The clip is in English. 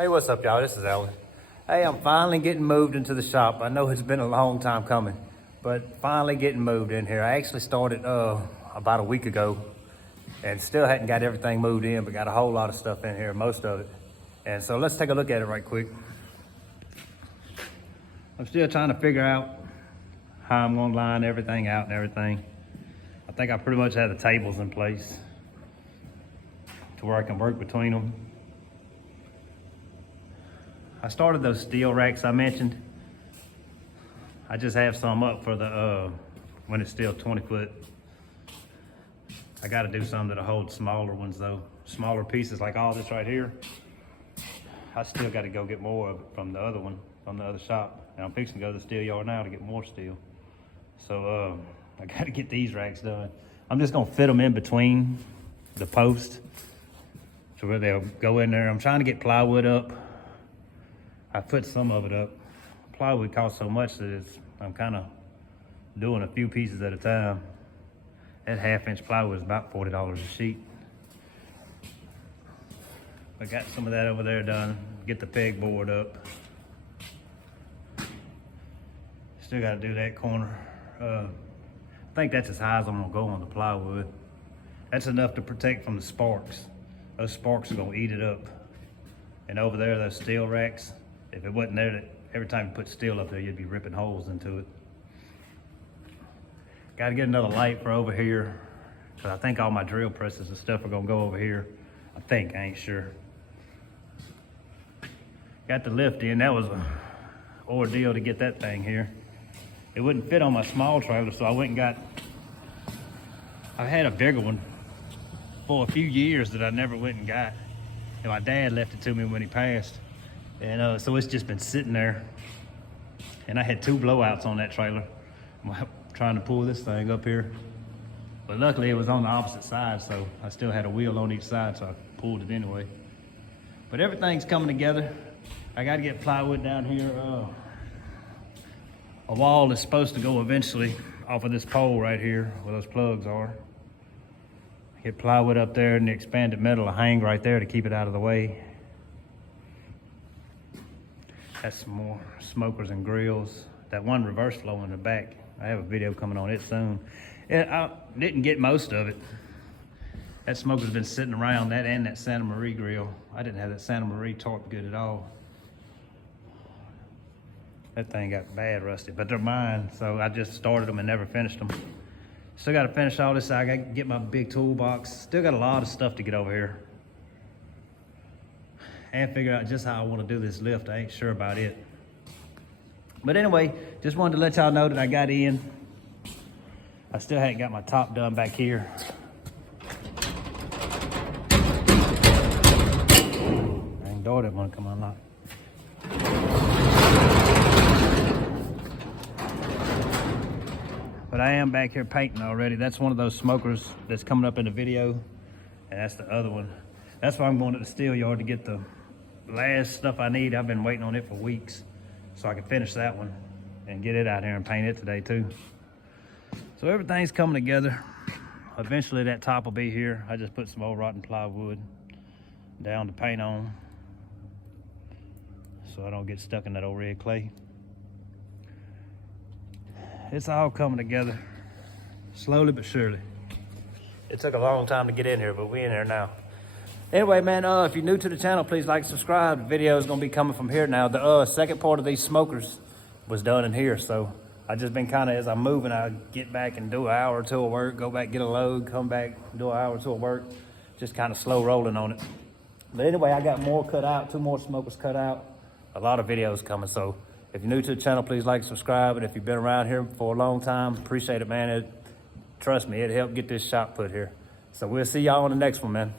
Hey, what's up, y'all? This is Alan. Hey, I'm finally getting moved into the shop. I know it's been a long time coming, but finally getting moved in here. I actually started about a week ago and still hadn't got everything moved in, but got a whole lot of stuff in here, most of it. And so let's take a look at it right quick. I'm still trying to figure out how I'm gonna line everything out and everything. I think I pretty much have the tables in place to where I can work between them. I started those steel racks I mentioned. I just have some up for the, when it's still 20 foot. I gotta do some that'll hold smaller ones though. Smaller pieces like all this right here. I still gotta go get more of it from the other one, from the other shop. And I'm fixing to go to the steel yard now to get more steel. So I gotta get these racks done. I'm just gonna fit them in between the posts to where they'll go in there. I'm trying to get plywood up. I put some of it up. Plywood costs so much that I'm kind of doing a few pieces at a time. That 1/2 inch plywood is about $40 a sheet. I got some of that over there done. Get the pegboard up. Still got to do that corner. I think that's as high as I'm gonna go on the plywood. That's enough to protect from the sparks. Those sparks are gonna eat it up. And over there, those steel racks, if it wasn't there, every time you put steel up there, you'd be ripping holes into it. Got to get another light for over here, because I think all my drill presses and stuff are gonna go over here. I think, I ain't sure. Got the lift in. That was an ordeal to get that thing here. It wouldn't fit on my small trailer, so I went and got, I had a bigger one for a few years that I never went and got. And my dad left it to me when he passed. And so it's just been sitting there. And I had 2 blowouts on that trailer. I'm trying to pull this thing up here. But luckily it was on the opposite side, so I still had a wheel on each side, so I pulled it anyway. But everything's coming together. I gotta get plywood down here. A wall is supposed to go eventually off of this pole right here where those plugs are. Get plywood up there and the expanded metal will hang right there to keep it out of the way. Got some more smokers and grills. That one reverse flow in the back, I have a video coming on it soon. I didn't get most of it. That smoker's been sitting around, that and that Santa Maria grill. I didn't have that Santa Maria torqued good at all. That thing got bad rusty, but they're mine, so I just started them and never finished them. Still gotta finish all this. I gotta get my big toolbox. Still got a lot of stuff to get over here. And figure out just how I wanna do this lift. I ain't sure about it. But anyway, just wanted to let y'all know that I got in. I still hadn't got my top done back here. Dang door didn't wanna come unlocked. But I am back here painting already. That's one of those smokers that's coming up in the video. And that's the other one. That's why I'm going to the steel yard to get the last stuff I need. I've been waiting on it for weeks so I can finish that one and get it out here and paint it today too. So everything's coming together. Eventually that top will be here. I just put some old rotten plywood down to paint on so I don't get stuck in that old red clay. It's all coming together, slowly but surely. It took a long time to get in here, but we're in here now. Anyway, man, if you're new to the channel, please like, subscribe. The video is gonna be coming from here now. The second part of these smokers was done in here, so I just been kind of, as I'm moving, I get back and do an hour or 2 of work, go back, get a load, come back, do an hour or 2 of work, just kind of slow rolling on it. But anyway, I got more cut out, 2 more smokers cut out, a lot of videos coming, so if you're new to the channel, please like, subscribe, and if you've been around here for a long time, appreciate it, man. Trust me, it helped get this shop put here. So we'll see y'all on the next one, man.